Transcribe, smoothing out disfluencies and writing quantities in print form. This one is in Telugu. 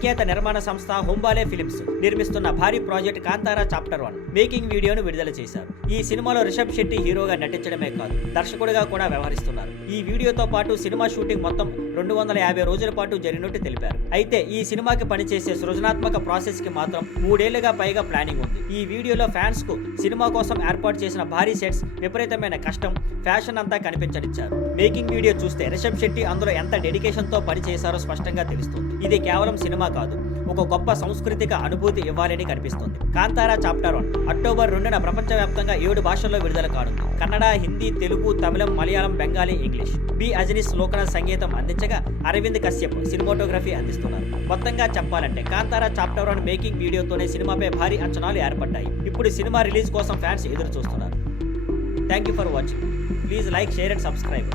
ప్రఖ్యాత నిర్మాణ సంస్థ హుంబాలే ఫిలిమ్స్ నిర్మిస్తున్న భారీ ప్రాజెక్ట్ కాంతారా చాప్టర్ 1 మేకింగ్ వీడియోను విడుదల చేశారు. ఈ సినిమాలో రిషబ్ శెట్టి హీరోగా నటించడమే కాదు, దర్శకుడిగా కూడా వ్యవహరిస్తున్నారు. ఈ వీడియోతో పాటు సినిమా షూటింగ్ మొత్తం 250 రోజుల పాటు జరిగినట్టు తెలిపారు. అయితే ఈ సినిమాకి పనిచేసే సృజనాత్మక ప్రాసెస్ కి మాత్రం 3 ఏళ్లుగా పైగా ప్లానింగ్ ఉంది. ఈ వీడియోలో ఫ్యాన్స్ కు సినిమా కోసం ఏర్పాటు చేసిన భారీ సెట్స్, విపరీతమైన కష్టం, ఫ్యాషన్ అంతా కనిపించనిచ్చారు. మేకింగ్ వీడియో చూస్తే రిషబ్ శెట్టి అందులో ఎంత డెడికేషన్ తో పని చేశారో స్పష్టంగా తెలుస్తుంది. ఇది కేవలం సినిమా కాదు, ఒక గొప్ప సాంస్కృతిక అనుభూతి ఇవ్వాలని కనిపిస్తుంది. కాంతారా చాప్టర్ 1 అక్టోబర్ 2న ప్రపంచవ్యాప్తంగా 7 భాషల్లో విడుదల కానుంది. కన్నడ, హిందీ, తెలుగు, తమిళం, మలయాళం, బెంగాలీ, ఇంగ్లీష్. బి అజనీస్ లోకనాథ్ సంగీతం అందించగా అరవింద్ కశ్యప్ సినిమాటోగ్రఫీ అందిస్తున్నారు. మొత్తంగా చెప్పాలంటే కాంతారా చాప్టర్ 1 మేకింగ్ వీడియోతోనే సినిమాపై భారీ అంచనాలు ఏర్పడ్డాయి. ఇప్పుడు సినిమా రిలీజ్ కోసం ఫ్యాన్స్ ఎదురు చూస్తున్నారు. Thank you for watching. Please like, share and subscribe.